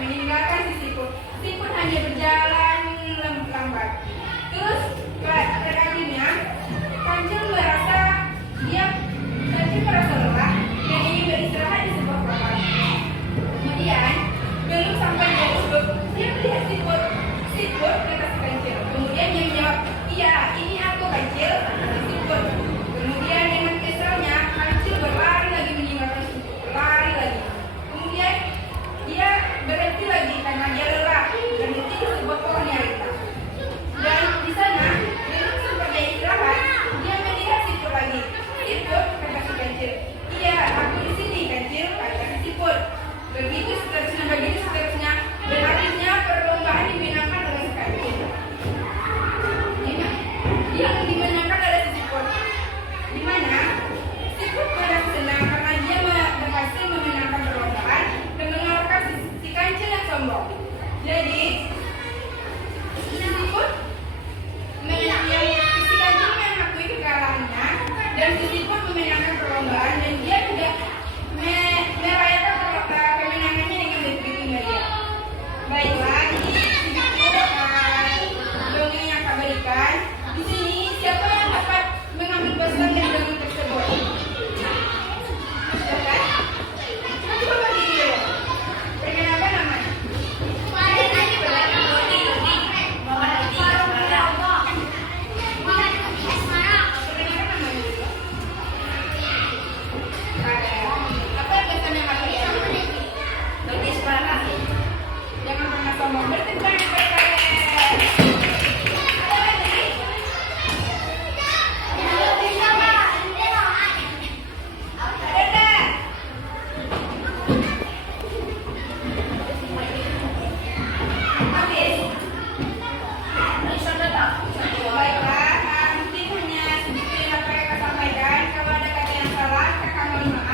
meninggalkan si siput. Siput hanya berjalan lambat. Terus pada akhirnya kancil merasa lelah dan ingin beristirahat di sebuah pohon. Kemudian belum sampai jauh dia melihat siput. Siput kata si kancil. Kemudian dia menjawab, iya ini aku kancil, kata siput. Kemudian dengan kesalnya kancil berlari lagi meninggalkan siput. Berlari lagi. Kemudian dia berhenti lagi karena dia lelah, berhenti di sebuah pohon yang rindang. Dan di sana belum sempat dia istirahat, dia melihat siput lagi. Siput kata si kancil, iya aku di sini kancil, kata si siput. Begitu seterusnya, dan akhirnya perlombaan dimenangkan oleh si kancil. Yang dimenangkan oleh si siput. Di mana siput merasa senang karena dia berhasil memenangkan perlombaan dan mengalahkan si kancil yang sombong. Jadi si kancil mengakui kekalahannya dan si siput memenangkan perlombaan dan dia juga merayakan kemenangannya dengan begitu meriah. Baiklah, ini dongeng yang Kak berikan. Di sini siapa yang dapat mengambil pesan dari dongeng tersebut? Silakan. Coba bagi dulu. Perkenalkan namanya. Apa pesan yang Kak berikan? Jangan pernah sombong. Bertepuk tangan kepada kalian. Ada lagi? Ada tak? Habis? Baiklah, mungkin hanya sedikit yang dapat kakak sampaikan. Kalau ada kata yang salah, kakak mohon maaf.